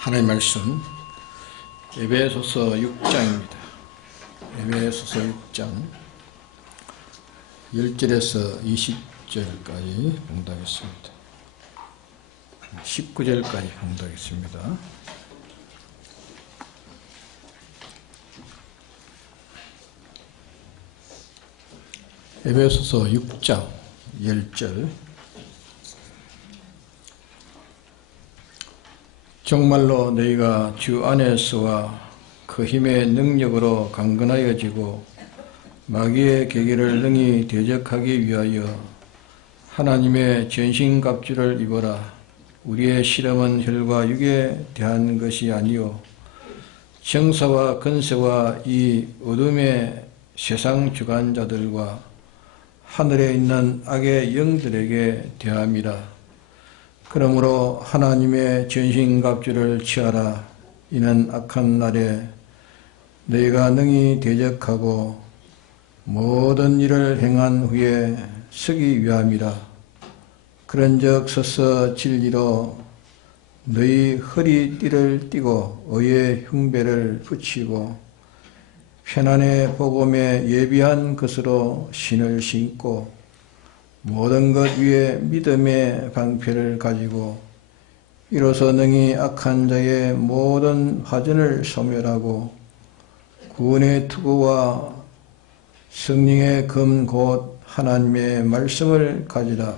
하나님의 말씀 에베소서 6장입니다. 에베소서 6장 1절에서 20절까지 공부하겠습니다. 19절까지 공부하겠습니다. 에베소서 6장 1절 정말로 너희가 주 안에서와 그 힘의 능력으로 강건하여지고 마귀의 계계를 능히 대적하기 위하여 하나님의 전신갑주를 입어라. 우리의 실험은 혈과 육에 대한 것이 아니요 정사와 권세와 이 어둠의 세상 주관자들과 하늘에 있는 악의 영들에게 대함이라. 그러므로 하나님의 전신갑주를 취하라. 이는 악한 날에 너희가 능히 대적하고 모든 일을 행한 후에 서기 위함이라. 그런즉 서서 진리로 너희 허리띠를 띠고 의의 흉배를 붙이고 편안의 복음에 예비한 것으로 신을 신고 모든 것 위에 믿음의 방패를 가지고 이로써 능히 악한 자의 모든 화전을 소멸하고 구원의 투구와 성령의 검 곧 하나님의 말씀을 가지라.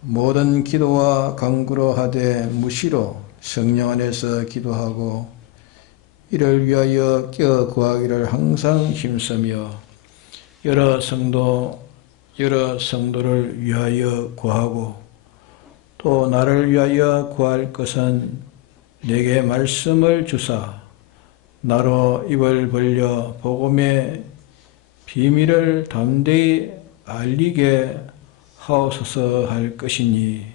모든 기도와 간구로 하되 무시로 성령 안에서 기도하고 이를 위하여 껴 구하기를 항상 힘쓰며 여러 성도를 위하여 구하고 또 나를 위하여 구할 것은 내게 말씀을 주사 나로 입을 벌려 복음의 비밀을 담대히 알리게 하옵소서 할 것이니.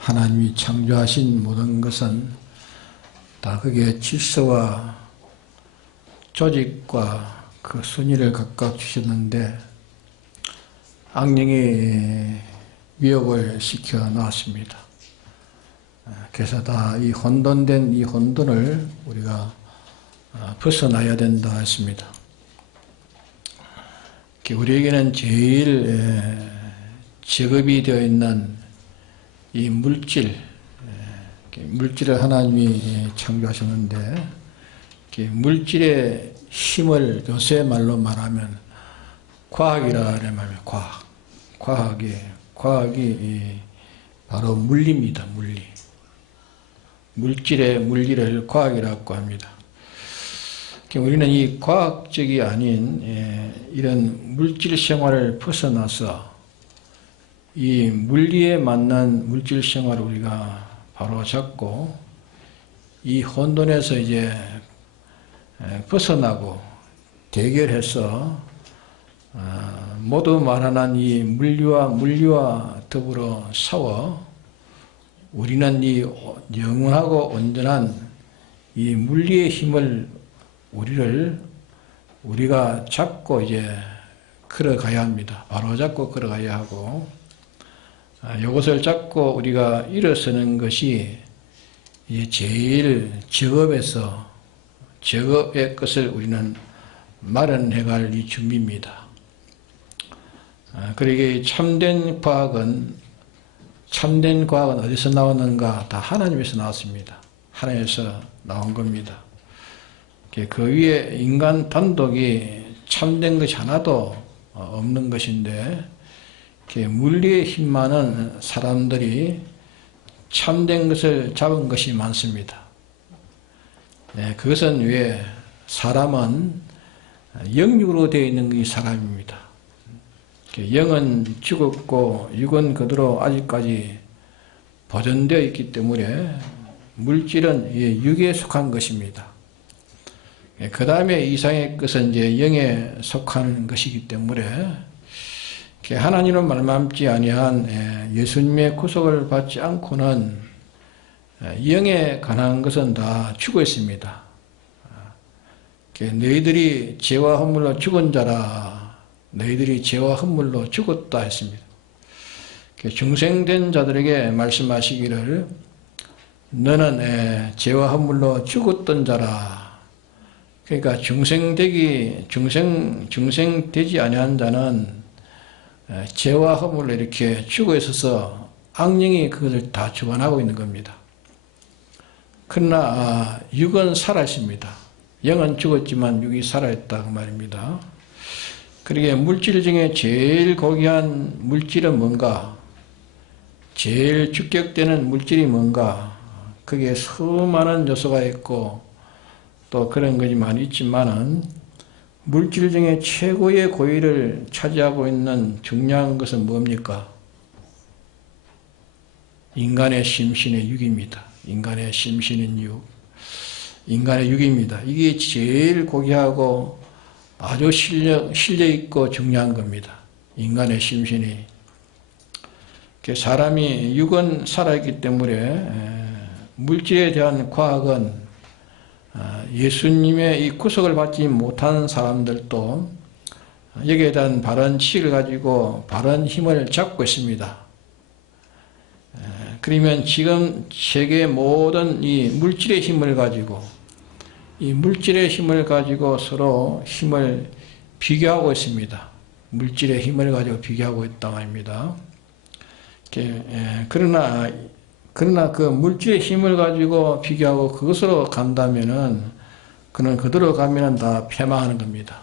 하나님이 창조하신 모든 것은 다 그게 질서와 조직과 그 순위를 각각 주셨는데 악령이 위협을 시켜 놨습니다. 그래서 다 이 혼돈된 이 혼돈을 우리가 벗어나야 된다 했습니다. 우리에게는 제일 제급이 되어 있는 이 물질을 하나님이 창조하셨는데 물질의 힘을 요새 말로 말하면 과학이라 말하면 과학이 바로 물리입니다. 물질의 물리를 과학이라고 합니다. 우리는 이 과학적이 아닌 이런 물질 생활을 벗어나서 이 물리에 만난 물질 생활을 우리가 바로 잡고 이 혼돈에서 이제 벗어나고 대결해서 모두 만연한 이 물리와 더불어 싸워 우리는 이 영원하고 온전한 이 물리의 힘을 우리가 잡고 이제 걸어가야 합니다. 바로 잡고 걸어가야 하고 이것을 잡고 우리가 일어서는 것이 제일 적업의 것을 우리는 마련해갈 이 준비입니다. 그러기에 참된 과학은 어디서 나왔는가? 다 하나님에서 나왔습니다. 하나님에서 나온 겁니다. 그 위에 인간 단독이 참된 것이 하나도 없는 것인데 물리의 힘만은 사람들이 참된 것을 잡은 것이 많습니다. 그것은 왜 사람은 영육으로 되어 있는 것이 사람입니다. 영은 죽었고 육은 그대로 아직까지 보존되어 있기 때문에 물질은 육에 속한 것입니다. 그 다음에 이상의 것은 이제 영에 속한 것이기 때문에 하나님은 말씀하지 아니한 예수님의 구속을 받지 않고는 영에 관한 것은 다 죽어 있습니다. 너희들이 죄와 허물로 죽은 자라. 너희들이 죄와 허물로 죽었다 했습니다. 중생된 자들에게 말씀하시기를 너는 죄와 허물로 죽었던 자라. 그러니까 중생되지 아니한 자는 죄와 허물로 이렇게 죽어 있어서 악령이 그것을 다 주관하고 있는 겁니다. 그러나 육은 살아있습니다. 영은 죽었지만 육이 살아있다 그 말입니다. 그러기에 물질 중에 제일 고귀한 물질은 뭔가? 제일 축격되는 물질이 뭔가? 그게 수많은 요소가 있고 또 그런 것이 많이 있지만은 물질 중에 최고의 고위를 차지하고 있는 중요한 것은 뭡니까? 인간의 심신의 육입니다. 인간의 심신인 육. 인간의 육입니다. 이게 제일 고귀하고 아주 실력 있고 중요한 겁니다. 인간의 심신이. 사람이 육은 살아있기 때문에 물질에 대한 과학은 예수님의 이 구속을 받지 못한 사람들도 여기에 대한 바른 지식을 가지고 바른 힘을 잡고 있습니다. 그러면 지금 세계의 모든 이 물질의 힘을 가지고 서로 힘을 비교하고 있습니다. 물질의 힘을 가지고 비교하고 있다고 합니다. 그러나 그 물질의 힘을 가지고 비교하고 그것으로 간다면은 그는 그대로 가면은 다 패망하는 겁니다.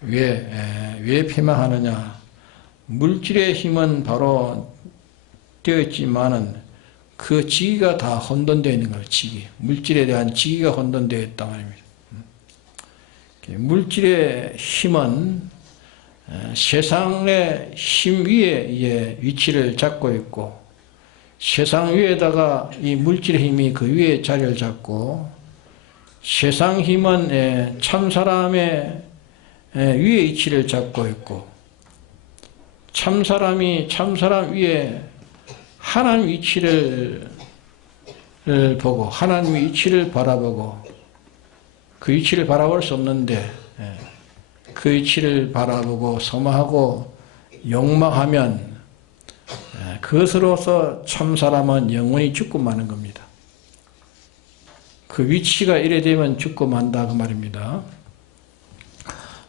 왜 패망하느냐? 물질의 힘은 바로 되어 있지만은 그 지기가 다 혼돈되어 있는 거예요. 지기. 물질에 대한 지기가 혼돈되어 있단 말입니다. 물질의 힘은 세상의 힘 위에 위치를 잡고 있고 세상 위에다가 이 물질의 힘이 그 위에 자리를 잡고 세상 힘은 참 사람의 위에 위치를 잡고 있고 참 사람이 참 사람 위에 하나님 위치를 보고 하나님 위치를 바라보고 그 위치를 바라볼 수 없는데 그 위치를 바라보고 소망하고 욕망하면 그것으로서 참 사람은 영원히 죽고 마는 겁니다. 그 위치가 이래 되면 죽고 만다 그 말입니다.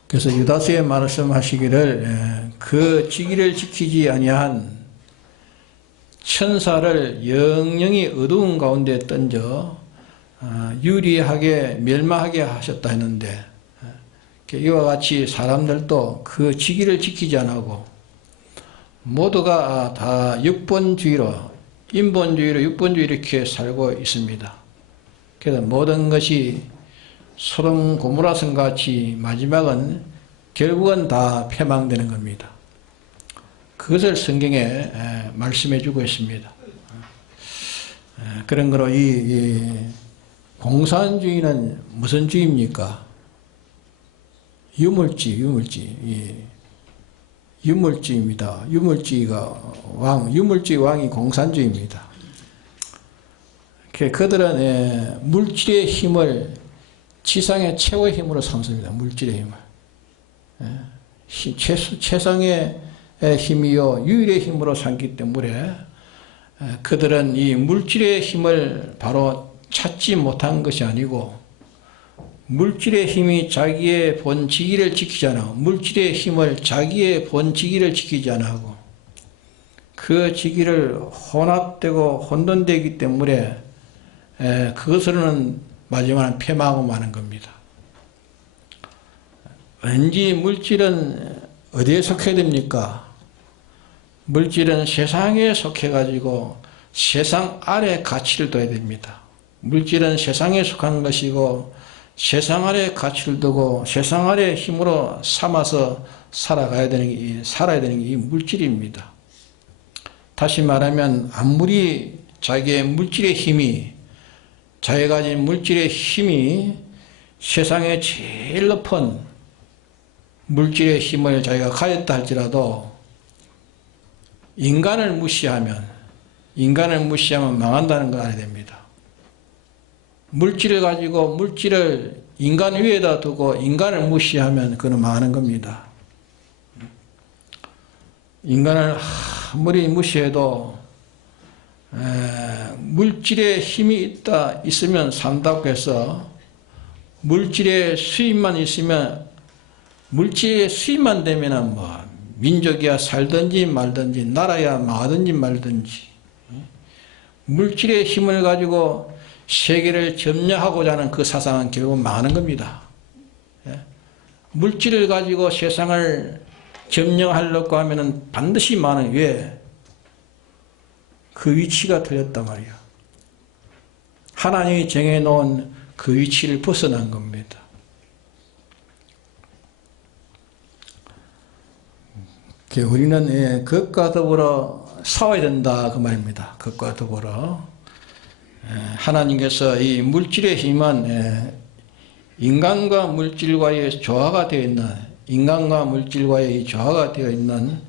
그래서 유다서에 말씀하시기를 그 지기를 지키지 아니한 천사를 영영이 어두운 가운데 던져 유리하게 멸망하게 하셨다 했는데 이와 같이 사람들도 그 지기를 지키지 않고 모두가 다 인본주의로 육본주의 이렇게 살고 있습니다. 그래서 모든 것이 소돔 고모라성 같이 마지막은 결국은 다 패망되는 겁니다. 그것을 성경에 말씀해 주고 있습니다. 그런 거로 이 공산주의는 무슨 주의입니까? 유물주의입니다. 유물주의 왕이 공산주의입니다. 그들은 물질의 힘을 지상의 최고의 힘으로 삼습니다. 물질의 힘을. 최상의 힘이요 유일의 힘으로 삼기 때문에 그들은 이 물질의 힘을 바로 찾지 못한 것이 아니고 물질의 힘이 자기의 본지기를 지키지 않고 물질의 힘을 자기의 본지기를 지키지 않고 그 지기를 혼합되고 혼돈되기 때문에 그것으로는 마지막은 패망하고 마는 겁니다. 왠지 물질은 어디에 속해야 됩니까? 물질은 세상에 속해가지고 세상 아래 가치를 둬야 됩니다. 물질은 세상에 속한 것이고 세상 아래 가치를 두고 세상 아래 힘으로 삼아서 살아야 되는 게 이 물질입니다. 다시 말하면 아무리 자기의 물질의 힘이 자기가 가진 물질의 힘이 세상에 제일 높은 물질의 힘을 자기가 가졌다 할지라도 인간을 무시하면 망한다는 걸 알아야 됩니다. 물질을 가지고 물질을 인간 위에다 두고 인간을 무시하면 그는 망하는 겁니다. 인간을 아무리 무시해도 물질의 힘이 있으면 산다고 해서 물질의 수입만 있으면 물질의 수입만 되면은 뭐 민족이야 살든지 말든지 나라야 망하든지 말든지 물질의 힘을 가지고 세계를 점령하고자 하는 그 사상은 결국 망하는 겁니다. 물질을 가지고 세상을 점령하려고 하면은 반드시 망하는. 왜? 그 위치가 틀렸단 말이야. 하나님이 정해놓은 그 위치를 벗어난 겁니다. 우리는 그것과 더불어 싸워야 된다 그 말입니다. 그것과 더불어 하나님께서 이 물질의 힘은 인간과 물질과의 조화가 되어 있는 인간과 물질과의 이 조화가 되어 있는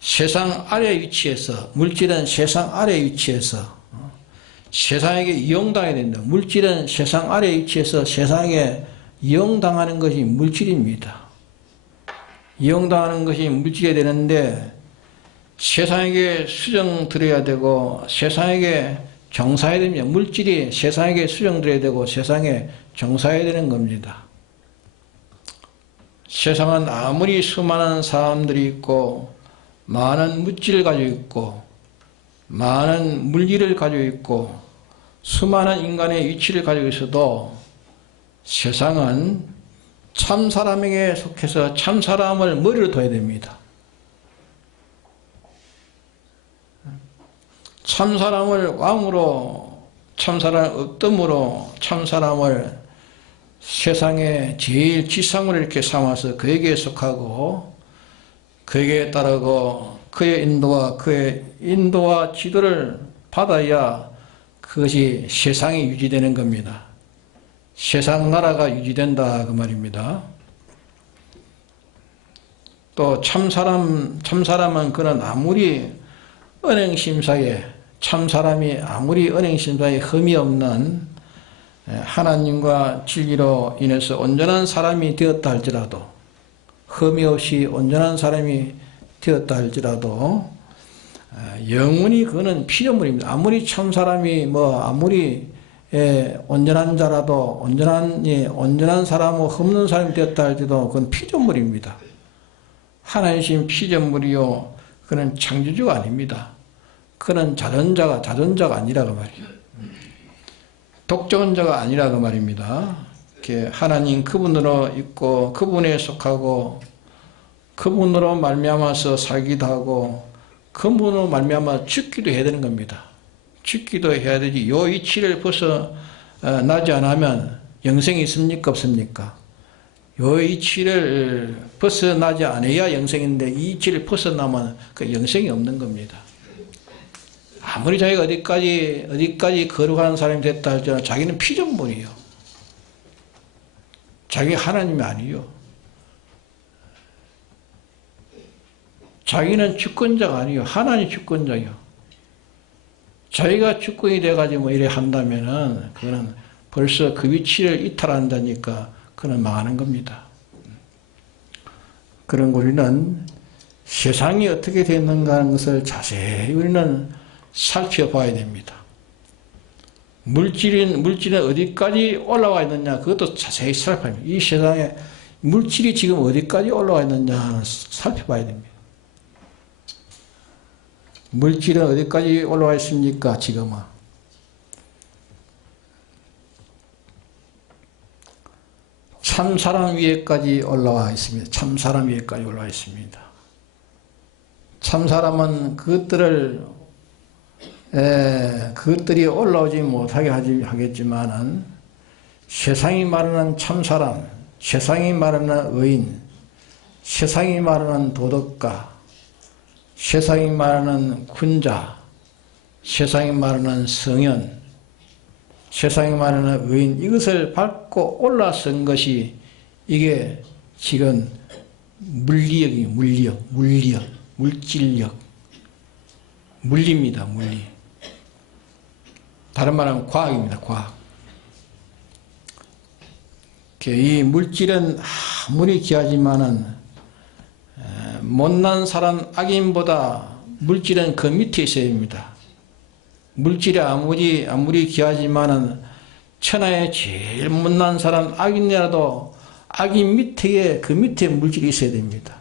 세상 아래 위치에서 물질은 세상 아래 위치에서 세상에게 이용당해야 된다. 물질은 세상 아래 위치에서 세상에 이용당하는 것이 물질입니다. 이용당하는 것이 물질이 되는데 세상에게 수정드려야 되고 세상에게 종사해야 됩니다. 물질이 세상에게 수정드려야 되고 세상에 종사해야 되는 겁니다. 세상은 아무리 수많은 사람들이 있고 많은 물질을 가지고 있고 많은 물질을 가지고 있고 수많은 인간의 위치를 가지고 있어도 세상은 참사람에게 속해서 참사람을 머리로 둬야 됩니다. 참사람을 왕으로 참사람을 업dom으로 참사람을 세상에 제일 지상으로 이렇게 삼아서 그에게 속하고 그에게 따르고 그의 인도와 지도를 받아야 그것이 세상이 유지되는 겁니다. 세상 나라가 유지된다 그 말입니다. 또 참사람은 그는 아무리 언행심사에 참사람이 아무리 언행심사에 흠이 없는 하나님과 진리로 인해서 온전한 사람이 되었다 할지라도 흠이 없이 온전한 사람이 되었다 할지라도 영원히 그는 피조물입니다. 아무리 참사람이 아무리 온전한 자라도 온전한 사람은 없는 사람이 되었다 할지라도 그건 피조물입니다. 하나님이신 피조물이요 그는 창조주가 아닙니다. 그는 자존자가 아니라 그 말이에요. 독존자가 아니라 그 말입니다. 하나님 그분으로 있고 그분에 속하고 그분으로 말미암아서 살기도 하고 그분으로 말미암아 죽기도 해야 되는 겁니다. 죽기도 해야 되지. 요 이치를 벗어나지 않으면 영생이 있습니까 없습니까? 요 이치를 벗어나지 않아야 영생인데 이 이치를 벗어나면 그 영생이 없는 겁니다. 아무리 자기가 어디까지 거룩한 사람이 됐다 할지라도 자기는 피조물이요. 자기 하나님이 아니요. 자기는 주권자가 아니요. 하나님 주권자요. 자기가 주권이 돼가지고 이래 한다면은 그거는 벌써 그 위치를 이탈한다니까 그는 망하는 겁니다. 그런 우리는 세상이 어떻게 됐는가 하는 것을 자세히 우리는 살펴봐야 됩니다. 물질은 어디까지 올라와 있느냐 그것도 자세히 살펴봐야 됩니다. 이 세상에 물질이 지금 어디까지 올라와 있느냐 살펴봐야 됩니다. 물질은 어디까지 올라와 있습니까 지금은? 참사람 위에까지 올라와 있습니다. 참사람 위에까지 올라와 있습니다. 참사람은 그것들이 올라오지 못하게 하겠지만은 세상이 말하는 참사람, 세상이 말하는 의인, 세상이 말하는 도덕가, 세상이 말하는 군자, 세상이 말하는 성현, 세상이 말하는 의인, 이것을 밟고 올라선 것이 이게 지금 물질력, 물리입니다, 물리. 다른 말하면 과학입니다, 과학. 이 물질은 아무리 귀하지만은 못난 사람 악인보다 물질은 그 밑에 있어야 됩니다. 물질이 아무리 귀하지만은 천하에 제일 못난 사람 악인이라도 악인 밑에 그 밑에 물질이 있어야 됩니다.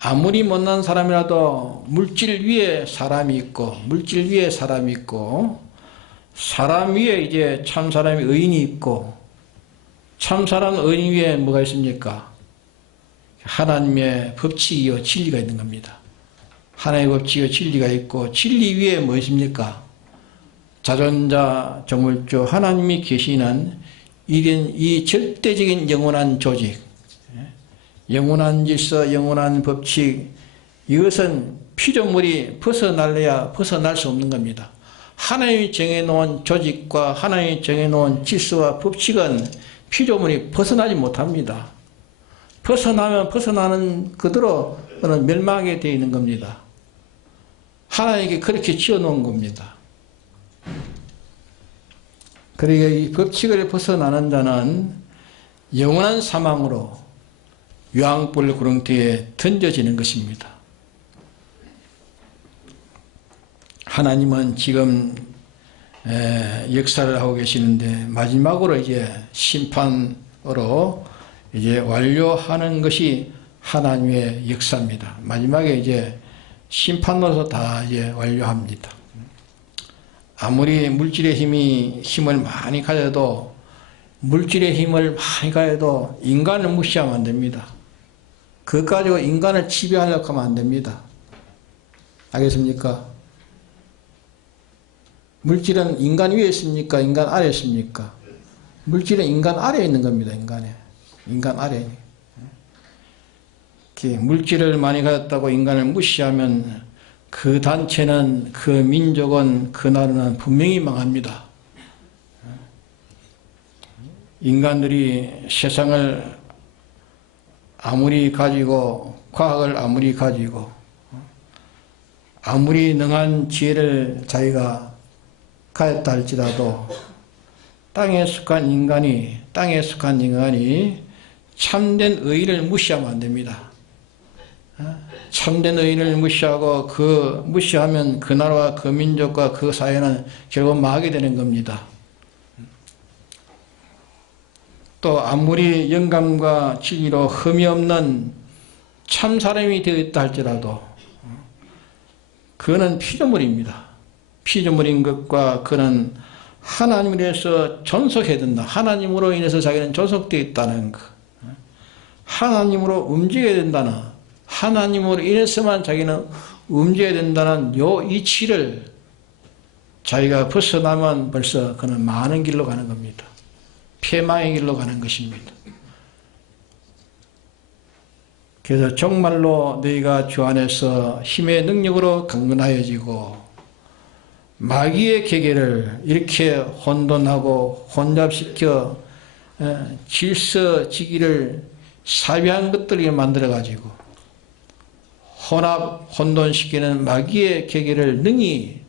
아무리 못난 사람이라도 물질 위에 사람이 있고 물질 위에 사람이 있고 사람 위에 이제 참 사람이 의인이 있고 참 사람 의인 위에 뭐가 있습니까? 하나님의 법칙이요 진리가 있는 겁니다. 하나님의 법칙이요 진리가 있고 진리 위에 뭐 있습니까? 자존자 정물주 하나님이 계시는 이 절대적인 영원한 조직, 영원한 질서, 영원한 법칙, 이것은 피조물이 벗어날래야 벗어날 수 없는 겁니다. 하나님이 정해놓은 조직과 하나님이 정해놓은 질서와 법칙은 피조물이 벗어나지 못합니다. 벗어나면 벗어나는 그대로 멸망하게 되어 있는 겁니다. 하나님께 그렇게 지어놓은 겁니다. 그러니까 이 법칙을 벗어나는 자는 영원한 사망으로 유황불 구렁텅이에 던져지는 것입니다. 하나님은 지금 역사를 하고 계시는데 마지막으로 이제 심판으로 이제 완료하는 것이 하나님의 역사입니다. 마지막에 이제 심판으로서 다 이제 완료합니다. 아무리 물질의 힘을 많이 가져도 물질의 힘을 많이 가져도 인간을 무시하면 안 됩니다. 그것 가지고 인간을 지배하려고 하면 안 됩니다. 알겠습니까? 물질은 인간 위에 있습니까? 인간 아래에 있습니까? 물질은 인간 아래에 있는 겁니다. 인간 아래에. 물질을 많이 가졌다고 인간을 무시하면 그 단체는, 그 민족은, 그 나라는 분명히 망합니다. 인간들이 세상을 아무리 가지고, 과학을 아무리 가지고, 아무리 능한 지혜를 자기가 가졌다 할지라도 땅에 속한 인간이 참된 의의를 무시하면 안 됩니다. 참된 의의를 무시하고 무시하면 그 나라와 그 민족과 그 사회는 결국 망하게 되는 겁니다. 또 아무리 영감과 진리로 흠이 없는 참 사람이 되었다 할지라도 그거는 피조물입니다. 피조물인 것과 그는 하나님으로서 존속해야 된다. 하나님으로 인해서 자기는 존속되어 있다는 것. 하나님으로 움직여야 된다는, 하나님으로 인해서만 자기는 움직여야 된다는 요 이치를 자기가 벗어나면 벌써 그는 많은 길로 가는 겁니다. 폐망의 길로 가는 것입니다. 그래서 정말로 너희가 주 안에서 힘의 능력으로 강건하여지고 마귀의 계계를 이렇게 혼돈하고 혼잡시켜 질서지기를 사비한 것들을 만들어가지고 혼돈시키는 마귀의 계계를 능히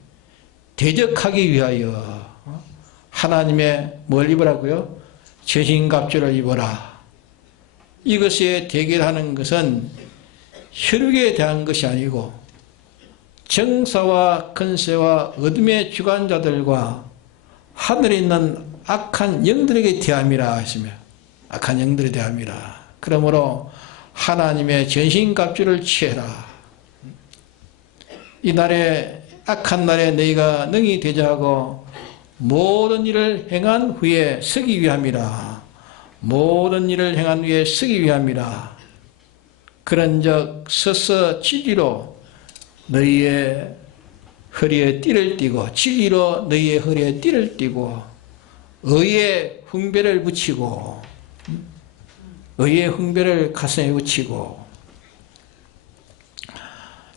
대적하기 위하여 하나님의 뭘 입으라고요? 전신갑주를 입어라. 이것에 대결하는 것은 혈육에 대한 것이 아니고 정사와 근세와 어둠의 주관자들과 하늘에 있는 악한 영들에게 대함이라 하시며, 악한 영들에 대함이라. 그러므로 하나님의 전신갑주를 취해라. 이 날에, 악한 날에 너희가 능히 대적하고 모든 일을 행한 후에 서기 위함이라. 모든 일을 행한 후에 서기 위함이라. 그런즉 서서 진리로 너희의 허리에 띠를 띠고, 진리로 너희의 허리에 띠를 띠고, 의의 훈배를 붙이고, 의의 훈배를 가슴에 붙이고,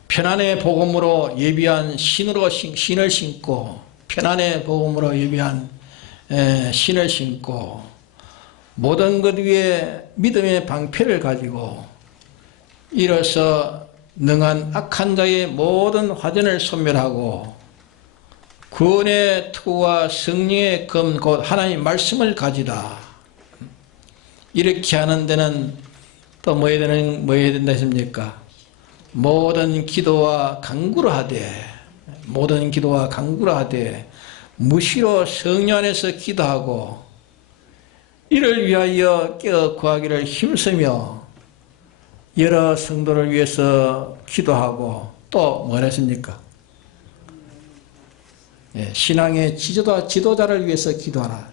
편안의 복음으로 예비한 신을 신고, 편안의 복음으로 예비한 신을 신고, 모든 것 위에 믿음의 방패를 가지고 이로써 능한 악한 자의 모든 화전을 소멸하고 구원의 투구와 승리의 검 곧 하나님의 말씀을 가지라. 이렇게 하는 데는 또 뭐 해야 된다 했습니까? 모든 기도와 간구를 하되, 모든 기도와 간구를 하되 무시로 성령 안에서 기도하고 이를 위하여 깨어 구하기를 힘쓰며 여러 성도를 위해서 기도하고 또 뭘 했습니까? 신앙의 지도자를 위해서 기도하라.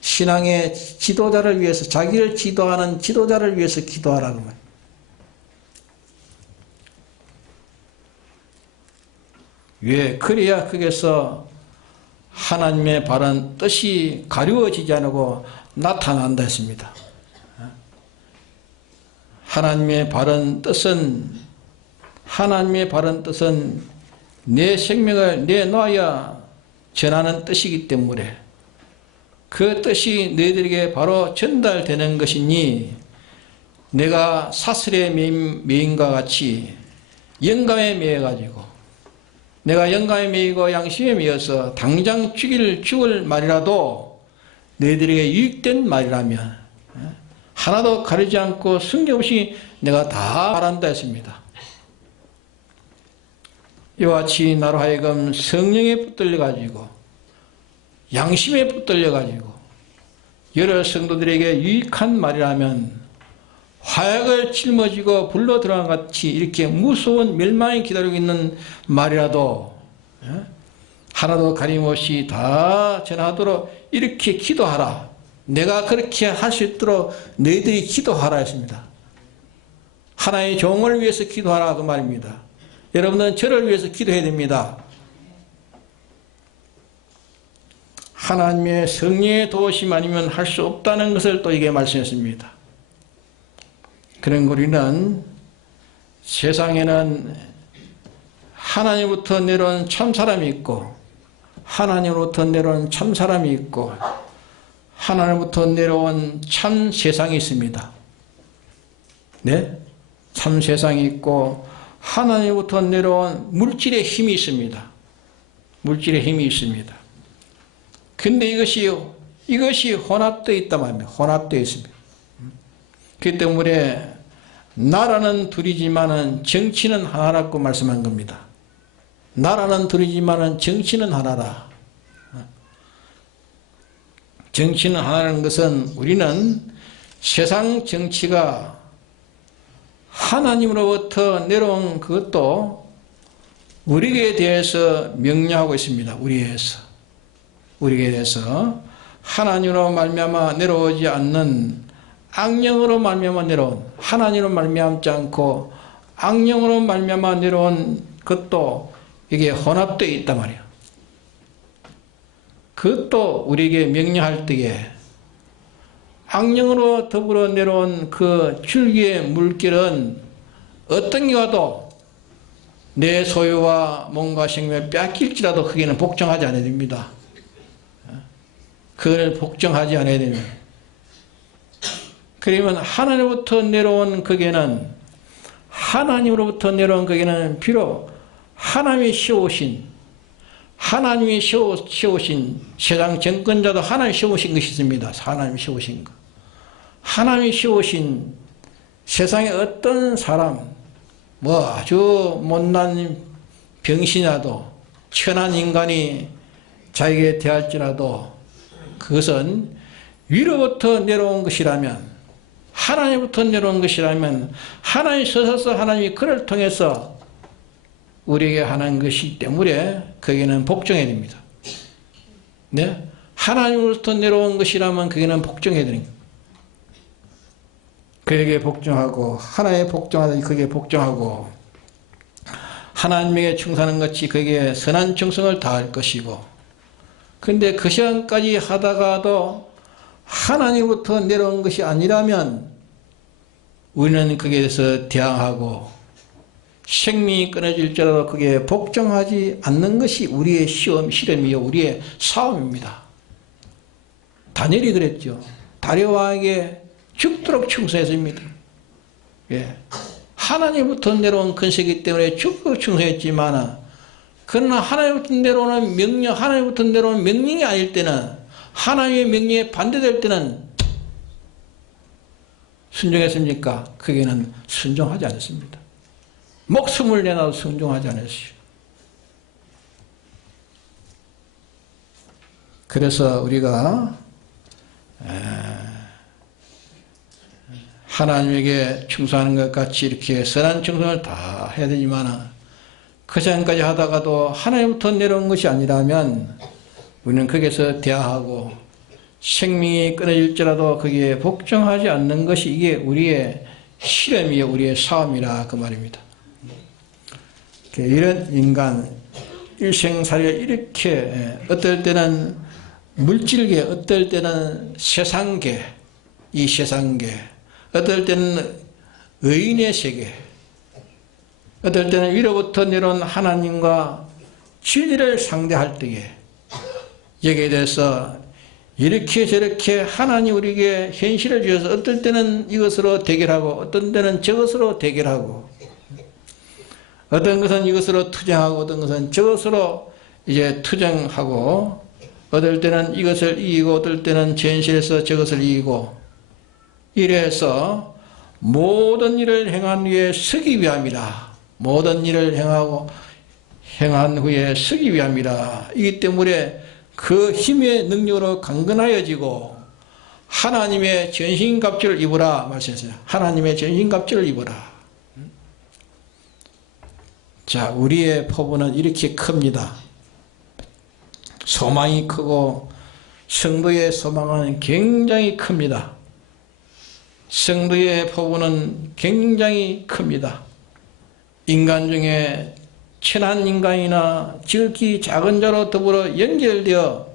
신앙의 지도자를 위해서, 자기를 지도하는 지도자를 위해서 기도하라고 말이에요. 왜? 그래야 거기서 하나님의 바른 뜻이 가려워지지 않고 나타난다 했습니다. 하나님의 바른 뜻은 내 생명을 내놔야 전하는 뜻이기 때문에 그 뜻이 너희들에게 바로 전달되는 것이니 내가 사슬의 매임과 같이 영감에 매여가지고 내가 영감에 매이고 양심에 매여서 당장 죽을 말이라도 너희들에게 유익된 말이라면 하나도 가리지 않고 숨김없이 내가 다 말한다 했습니다. 이와 같이 나로 하여금 성령에 붙들려 가지고 양심에 붙들려 가지고 여러 성도들에게 유익한 말이라면 화약을 짊어지고 불러 들어간 같이 이렇게 무서운 멸망이 기다리고 있는 말이라도 하나도 가림없이 다 전하도록 이렇게 기도하라. 내가 그렇게 할 수 있도록 너희들이 기도하라 했습니다. 하나의 종을 위해서 기도하라 그 말입니다. 여러분은 저를 위해서 기도해야 됩니다. 하나님의 성령의 도우심 아니면 할 수 없다는 것을 또 이게 말씀했습니다. 그런 우리는 세상에는 하나님부터 내려온 참사람이 있고 하나님으로부터 내려온 참사람이 있고 하나님부터 내려온 참 세상이 있습니다. 네? 참 세상이 있고 하나님부터 내려온 물질의 힘이 있습니다. 물질의 힘이 있습니다. 근데 이것이 혼합되어 있단 말입니다. 혼합되어 있습니다. 그 때문에 나라는 둘이지만은 정치는 하나라고 말씀한 겁니다. 나라는 둘이지만은 정치는 하나라. 정치는 하나라는 것은 우리는 세상 정치가 하나님으로부터 내려온 그것도 우리에게 대해서 명령하고 있습니다. 우리에게 대해서 하나님으로 말미암아 내려오지 않는 악령으로 말미암아 내려온, 하나님으로 말미암지 않고 악령으로 말미암아 내려온 것도 이게 혼합되어 있단 말이에요. 그것도 우리에게 명령할 때에 악령으로 더불어 내려온 그 줄기의 물결은 어떤 게 와도 내 소유와 몸과 생명을 뺏길지라도 거기는 복종하지 않아야 됩니다. 그걸 복종하지 않아야 됩니다. 그러면 하나님으로부터 내려온 거기에는 비록 하나님이 씌우신 세상 정권자도 하나님이 씌우신 것이 있습니다. 하나님이 씌우신 것. 하나님이 씌우신 세상의 어떤 사람, 아주 못난 병신이라도 천한 인간이 자기에게 대할지라도 그것은 위로부터 내려온 것이라면, 하나님부터 내려온 것이라면 하나님이 서서 하나님이 그를 통해서 우리에게 하는 것이기 때문에 거기는 복종해야 됩니다. 네? 하나님으로부터 내려온 것이라면 거기는 복종해야 됩니다. 그에게 복종하고 하나님에 복종하더니 거기에 복종하고 하나님에게 충성하는 것이 거기에 선한 충성을 다할 것이고, 근데 그 시간까지 하다가도 하나님부터 내려온 것이 아니라면 우리는 거기에 대해서 대항하고 생명이 끊어질지라도 거기에 복종하지 않는 것이 우리의 실험이요 우리의 싸움입니다. 다니엘이 그랬죠. 다리오왕에게 죽도록 충성했습니다. 예. 하나님부터 내려온 근세이기 때문에 죽도록 충성했지만, 그러나 하나님부터 내려오는 명령이 아닐 때는, 하나님의 명령에 반대될 때는 순종했습니까? 거기에는 순종하지 않았습니다. 목숨을 내놔도 순종하지 않았어요. 그래서 우리가 하나님에게 충성하는 것 같이 이렇게 선한 충성을 다 해야 되지만 그 전까지 하다가도 하나님부터 내려온 것이 아니라면 우리는 거기에서 대하고 생명이 끊어질지라도 거기에 복종하지 않는 것이 이게 우리의 실험이요, 우리의 싸움이라 그 말입니다. 이런 인간 일생살이를 이렇게 어떨 때는 물질계, 어떨 때는 세상계, 이 세상계, 어떨 때는 의인의 세계, 어떨 때는 위로부터 내려온 하나님과 진리를 상대할 때에 여기에 대해서 이렇게 저렇게 하나님 우리에게 현실을 주셔서 어떨 때는 이것으로 대결하고 어떤 때는 저것으로 대결하고 어떤 것은 이것으로 투쟁하고 어떤 것은 저것으로 이제 투쟁하고 어떨 때는 이것을 이기고 어떨 때는 현실에서 저것을 이기고 이래서 모든 일을 행한 후에 서기 위함이라. 모든 일을 행한 후에 서기 위함이라. 이기 때문에 그 힘의 능력으로 강건하여지고 하나님의 전신갑주를 입으라 말씀했어요. 하나님의 전신갑주를 입으라. 자, 우리의 포부는 이렇게 큽니다. 소망이 크고 성도의 소망은 굉장히 큽니다. 성도의 포부는 굉장히 큽니다. 인간 중에 천한 인간이나 지극히 작은 자로 더불어 연결되어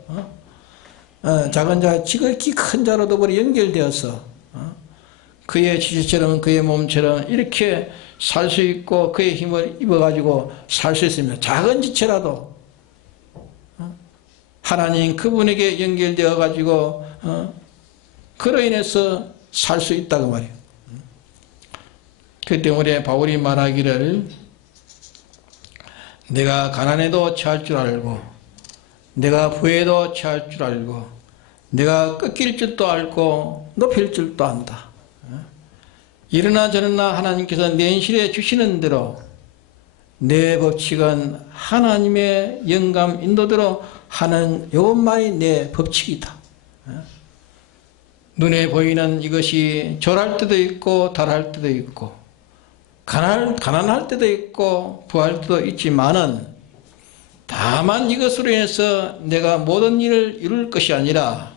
작은 자 지극히 큰 자로 더불어 연결되어서 그의 지체처럼 그의 몸처럼 이렇게 살 수 있고 그의 힘을 입어가지고 살 수 있습니다. 작은 지체라도 하나님 그분에게 연결되어 가지고 그로 인해서 살 수 있다고 말이에요. 그 때문에 바울이 말하기를 내가 가난해도 처할 줄 알고 내가 부해도 처할 줄 알고 내가 꺾일 줄도 알고 높일 줄도 안다. 이러나 저러나 하나님께서 내 현실에 주시는 대로 내 법칙은 하나님의 영감 인도대로 하는 이것만이 내 법칙이다. 눈에 보이는 이것이 졸할 때도 있고 달할 때도 있고 가난할 때도 있고 부할 때도 있지만은 다만 이것으로 인해서 내가 모든 일을 이룰 것이 아니라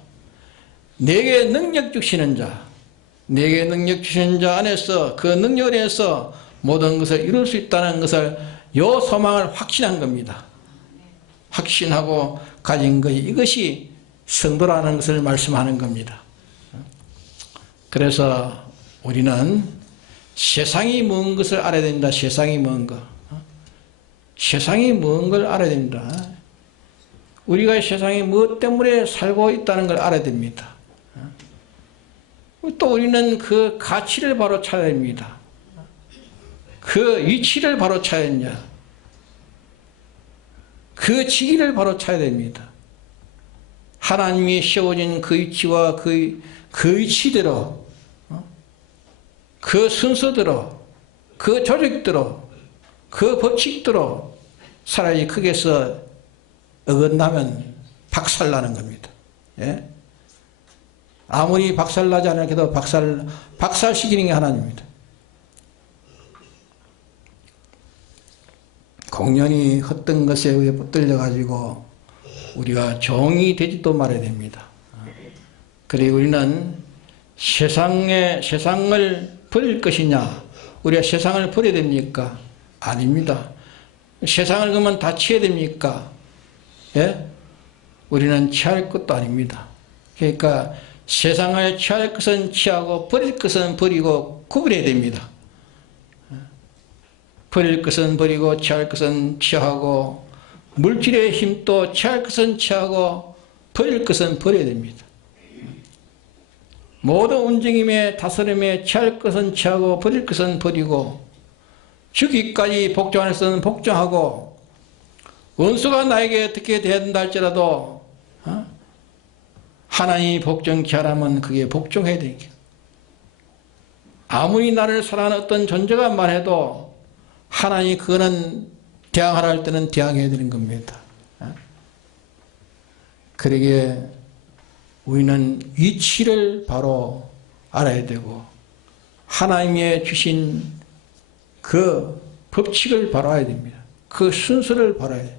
내게 능력 주시는 자, 내게 능력 주시는 자 안에서 그 능력을 해서 모든 것을 이룰 수 있다는 것을 요 소망을 확신한 겁니다. 확신하고 가진 것이 이것이 성도라는 것을 말씀하는 겁니다. 그래서 우리는 세상이 먼 것을 알아야 된다. 세상이 먼 것. 세상이 먼 걸 알아야 된다. 우리가 세상에 무엇 때문에 살고 있다는 걸 알아야 됩니다. 또 우리는 그 가치를 바로 찾아야 됩니다. 그 위치를 바로 찾아야 됩니다. 그 지위를 바로 찾아야 됩니다. 하나님이 세워진 그 위치와 그 위치대로 그 순서대로 그 조직대로 그 법칙대로 살아야지 거기에서 어긋나면 박살나는 겁니다. 예? 아무리 박살나지 않아도 박살시키는 게 하나님입니다. 공연히 헛된 것에 의해 붙들려 가지고 우리가 종이 되지도 말아야 됩니다. 그리고 우리는 세상을 버릴 것이냐? 우리가 세상을 버려야 됩니까? 아닙니다. 세상을 그러면 다 취해야 됩니까? 예? 우리는 취할 것도 아닙니다. 그러니까 세상을 취할 것은 취하고 버릴 것은 버리고 구분해야 됩니다. 버릴 것은 버리고 취할 것은 취하고 물질의 힘도 취할 것은 취하고 버릴 것은 버려야 됩니다. 모든 움직임에 다스림에 취할 것은 취하고 버릴 것은 버리고 주기까지 복종할 것은 복종하고 원수가 나에게 어떻게 대한다 할지라도 하나님이 복종케 하라면 그게 복종해야 되니까. 아무리 나를 사랑하는 어떤 존재가 말해도 하나님이 그거는 대항하라 할 때는 대항해야 되는 겁니다. 그러기에 우리는 위치를 바로 알아야 되고 하나님의 주신 그 법칙을 바로 알아야 됩니다. 그 순서를 바로 알아야 돼요.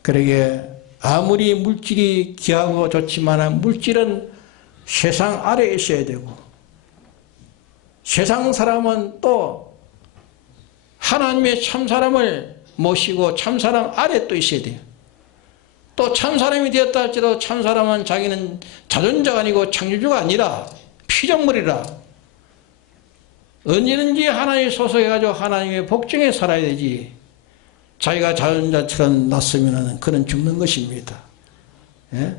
그러기에 아무리 물질이 귀하고 좋지만 물질은 세상 아래에 있어야 되고 세상 사람은 또 하나님의 참사람을 모시고 참사람 아래 또 있어야 돼요. 또 참사람이 되었다 할지라도 참사람은 자기는 자존자가 아니고 창조주가 아니라 피조물이라 언제든지 하나님의 소속해가지고 하나님의 복종에 살아야 되지 자기가 자존자처럼 났으면 그는 죽는 것입니다. 예?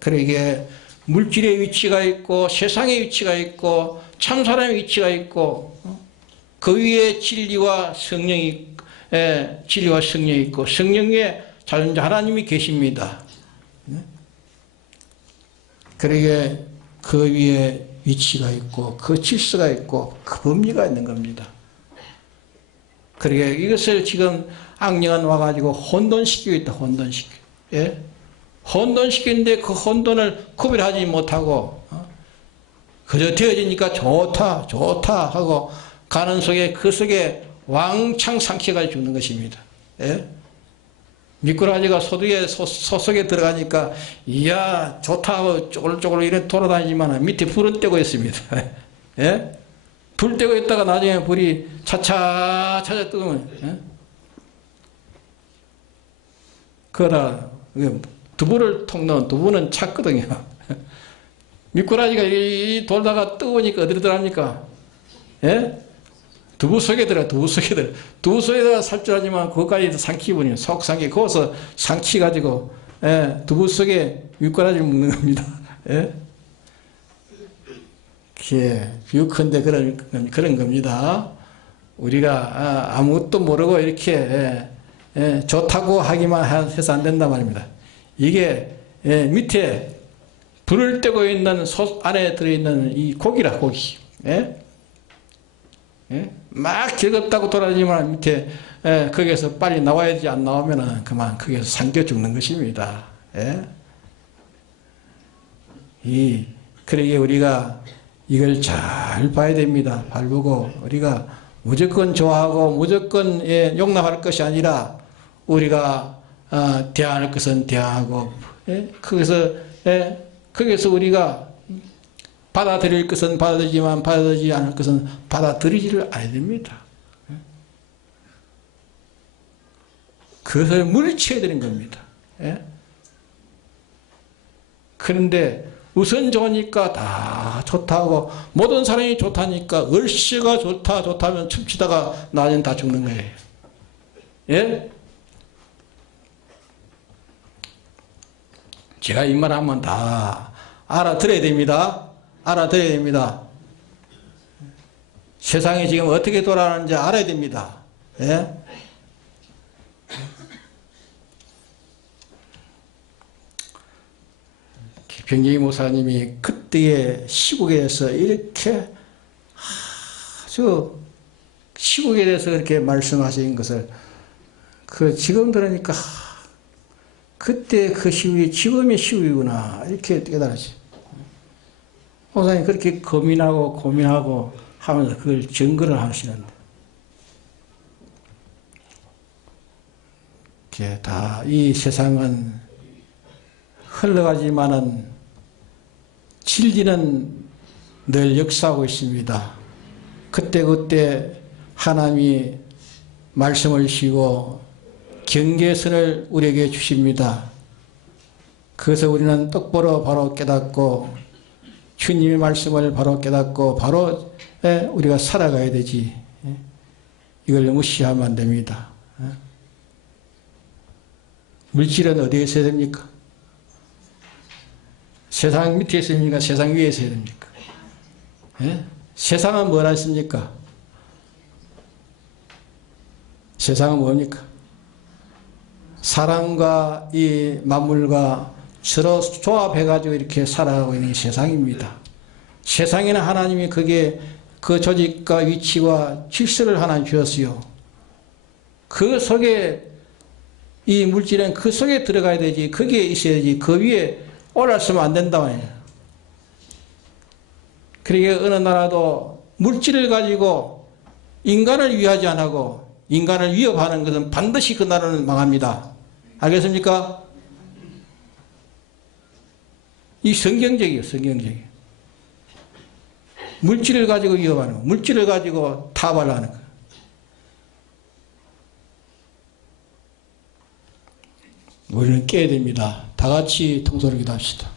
그러기에 물질의 위치가 있고 세상의 위치가 있고 참사람의 위치가 있고 그 위에 진리와 성령이 있고 성령 위에 자존자 하나님이 계십니다. 그러기에 그 위에 위치가 있고 그 질서가 있고 그 법리가 있는 겁니다. 그러기에 이것을 지금 악령은 와가지고 혼돈시키고 있다. 혼돈시키고. 예? 혼돈시키는데 그 혼돈을 구별하지 못하고 그저 되어지니까 좋다 하고 가는 속에 그 속에 왕창 삼켜가지고 죽는 것입니다. 예? 미꾸라지가 소속에 들어가니까 이야 좋다 하고 쪼글쪼글 이래 돌아다니지만 밑에 불은 떼고 있습니다. 예? 불 떼고 있다가 나중에 불이 차차 뜨면 예? 그러다 두부를 통 넣은 두부는 찼거든요. 미꾸라지가 이 돌다가 뜨거우니까 어디로 들어갑니까? 예? 두부 속에 두부 속에다가 살 줄 알지만 그것까지 삼키버리면 속 삼키 거기서 삼키가지고 예, 두부 속에 미꾸라지를 먹는 겁니다. 예? 예, 비유컨대 그런 겁니다. 우리가 아무것도 모르고 이렇게 좋다고 하기만 해서 안 된단 말입니다. 이게 밑에 불을 떼고 있는 안에 들어있는 이 고기라 고기. 예? 예? 막 즐겁다고 돌아다니면 밑에 거기에서 빨리 나와야지 안 나오면 그만 거기에서 삼켜 죽는 것입니다. 예? 그러기에 우리가 이걸 잘 봐야 됩니다. 바르고 우리가 무조건 좋아하고 무조건 용납할 것이 아니라 우리가 대항할 것은 대항하고 거기서 우리가 받아들일 것은 받아들이지만 받아들이지 않을 것은 받아들이지를 않아야 됩니다. 그것을 물리쳐야 되는 겁니다. 그런데 우선 좋으니까 다 좋다고 모든 사람이 좋다니까 얼씨가 좋다면 춤추다가 나중에 다 죽는 거예요. 예? 제가 이 말 하면 다 알아들어야 됩니다. 알아들어야 됩니다. 세상이 지금 어떻게 돌아가는지 알아야 됩니다. 예? 병기 목사님이 그때의 시국에서 이렇게 아주 시국에 대해서 그렇게 말씀하신 것을 지금 들으니까 그때 그 시국이 지금의 시국이구나 이렇게 깨달았지. 목사님 그렇게 고민하고 하면서 그걸 증거를 하시는데 다 이 세상은 흘러가지만은 진리는 늘 역사하고 있습니다. 그때 하나님이 말씀을 주시고 경계선을 우리에게 주십니다. 그래서 우리는 똑바로 바로 깨닫고 주님의 말씀을 바로 깨닫고 바로 우리가 살아가야 되지. 이걸 무시하면 안 됩니다. 물질은 어디에 있어야 됩니까? 세상 밑에 있습니까? 세상 위에 있어야 됩니까? 세상은 뭐라 했습니까? 세상은 뭡니까? 사람과 이 만물과 서로 조합해가지고 이렇게 살아가고 있는 게 세상입니다. 세상에는 하나님이 그게 그 조직과 위치와 질서를 하나님 주었어요. 그 속에 이 물질은 그 속에 들어가야 되지, 거기에 있어야지, 그 위에 올라서면 안 된다 말이에요. 그러니까 어느 나라도 물질을 가지고 인간을 위하지 않고 인간을 위협하는 것은 반드시 그 나라는 망합니다. 알겠습니까? 이 성경적이에요, 성경적이에요. 물질을 가지고 위협하는 거, 물질을 가지고 타발하는 거. 우리는 깨야 됩니다. 다 같이 통솔하기도 합시다.